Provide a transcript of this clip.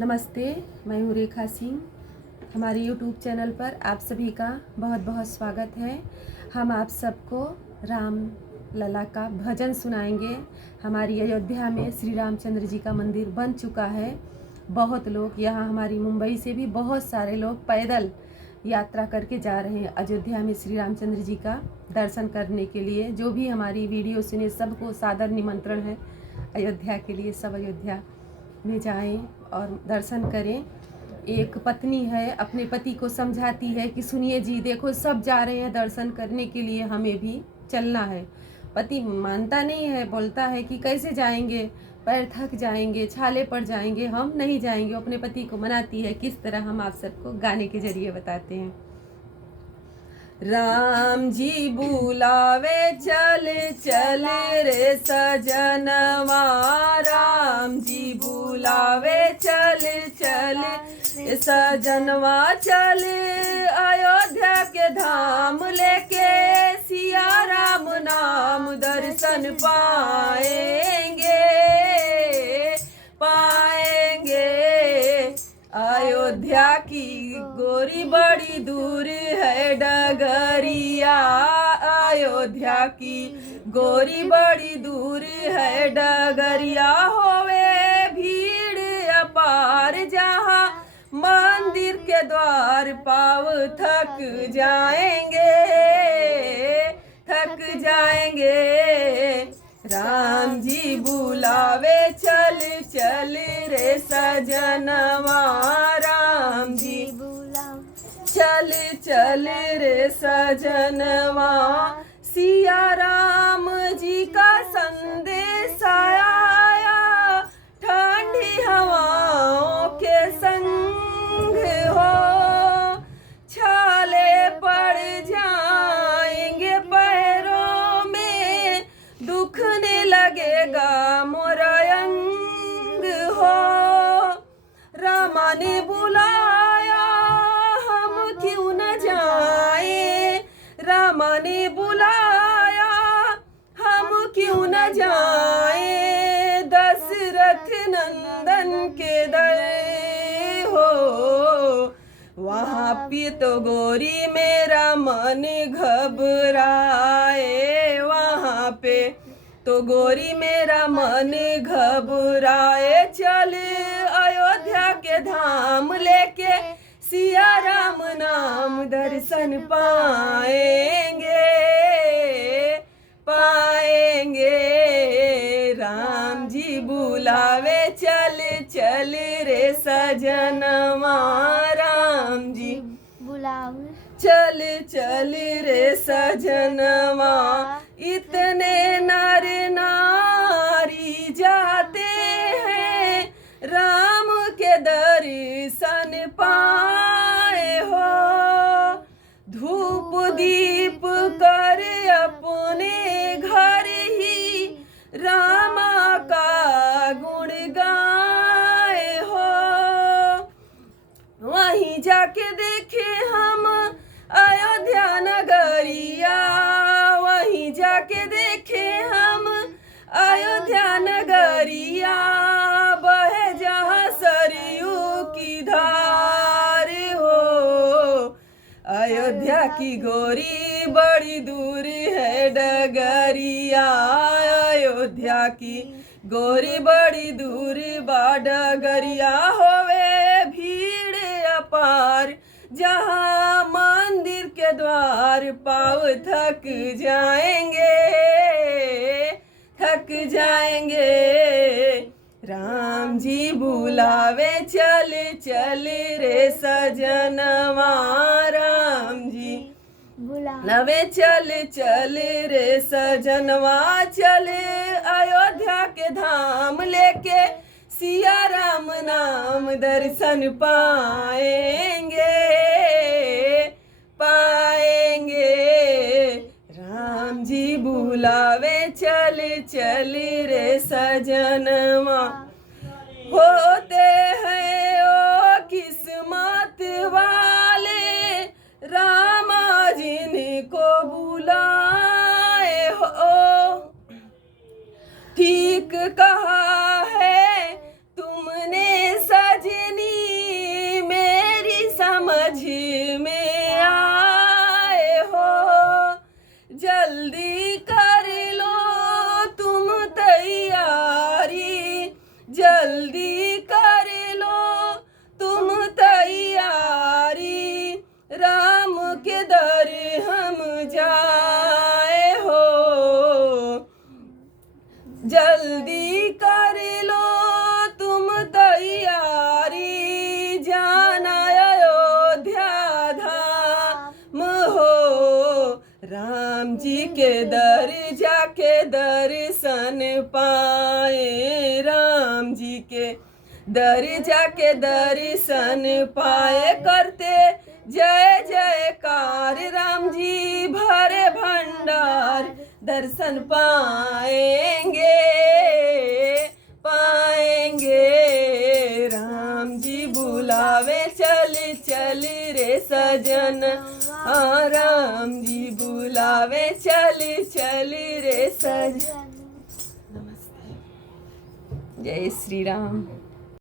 नमस्ते, मैं हूँ रेखा सिंह। हमारे यूट्यूब चैनल पर आप सभी का बहुत बहुत स्वागत है। हम आप सबको राम लला का भजन सुनाएंगे। हमारी अयोध्या में श्री रामचंद्र जी का मंदिर बन चुका है। बहुत लोग यहाँ, हमारी मुंबई से भी बहुत सारे लोग पैदल यात्रा करके जा रहे हैं अयोध्या में श्री रामचंद्र जी का दर्शन करने के लिए। जो भी हमारी वीडियो सुने सबको सादर निमंत्रण है अयोध्या के लिए। सब अयोध्या में जाएं और दर्शन करें। एक पत्नी है, अपने पति को समझाती है कि सुनिए जी, देखो सब जा रहे हैं दर्शन करने के लिए, हमें भी चलना है। पति मानता नहीं है, बोलता है कि कैसे जाएंगे, पैर थक जाएंगे, छाले पड़ जाएंगे, हम नहीं जाएंगे। अपने पति को मनाती है। किस तरह हम आप सबको गाने के जरिए बताते हैं। राम जी बुलावे चल चल रे सजनवा, राम जी बुलावे चल चल रे सजनवा, चल अयोध्या के धाम लेके सिया राम नाम दर्शन पाएंगे पाएंगे। अयोध्या की गोरी बड़ी दूर है डगरिया, अयोध्या की गोरी बड़ी दूर है डगरिया। होवे भीड़ अपार जहाँ मंदिर के द्वार, पाव थक जाएंगे थक जाएंगे। राम जी बुलावे चल चल रे सजनवा, राम जी चल चल रे सजनवा। सिया राम जी का संदेश आया, ठंडी हवाओं के संग हो, छाले पड़ जाएंगे पैरों में, दुखने लगेगा मोरा अंग हो। रामा ने बुलाया हम क्यों न जाए, रामा ने बुलाया हम क्यों न जाए, दशरथ नंदन के दर हो। वहाँ पे तो गोरी मेरा मन घबराए, वहाँ पे तो गोरी मेरा मन घबराए। चल अयोध्या के धाम लेके सिया राम नाम दर्शन पाएंगे पाएंगे। राम जी बुलावे चल चल रे सजनवा, राम जी बुलावे चल चल रे सजनवा। इतने नर नारी जाते हैं राम के दर्शन पाए हो, धूप दीप कर अपने घर ही रामा का गुण गाए हो। वहीं जाके देखे हम अयोध्या नगरिया, वहीं जाके देखे हम अयोध्या नगरिया, बहे जहाँ सरयू की धार हो। अयोध्या की गोरी बड़ी दूर है डगरिया, अयोध्या की गोरी बड़ी दूर बा डगरिया। होवे भीड़ अपार जहाँ मंदिर के द्वार, पाव थक जाएंगे थक जाएंगे। राम जी बुलावे चल चल रे सजनवा, राम जी बुलावे चल चल रे सजनवा। चल अयोध्या के धाम लेके सिया राम नाम दर्शन पाएंगे पाएंगे। राम जी बुलावे चल चल रे सजनवा। होते हैं ओ किस्मत वाले रामा जिनको बुलाए हो, ठीक कहा है तुमने सजना। जल्दी कर लो तुम तैयारी, राम के दर हम जाए हो। जल्दी कर लो तुम तैयारी, जाना अयोध्या धाम हो। राम जी के दर जाके दर्शन पाए, राम जी के दर जाके दर्शन पाए। करते जय जयकार राम जी भरे भंडार, दर्शन पाएंगे पाएंगे। राम जी बुलावे चल चल रे सजन, राम जी बुलावे चल चल रे सजन। नमस्ते। जय श्री राम।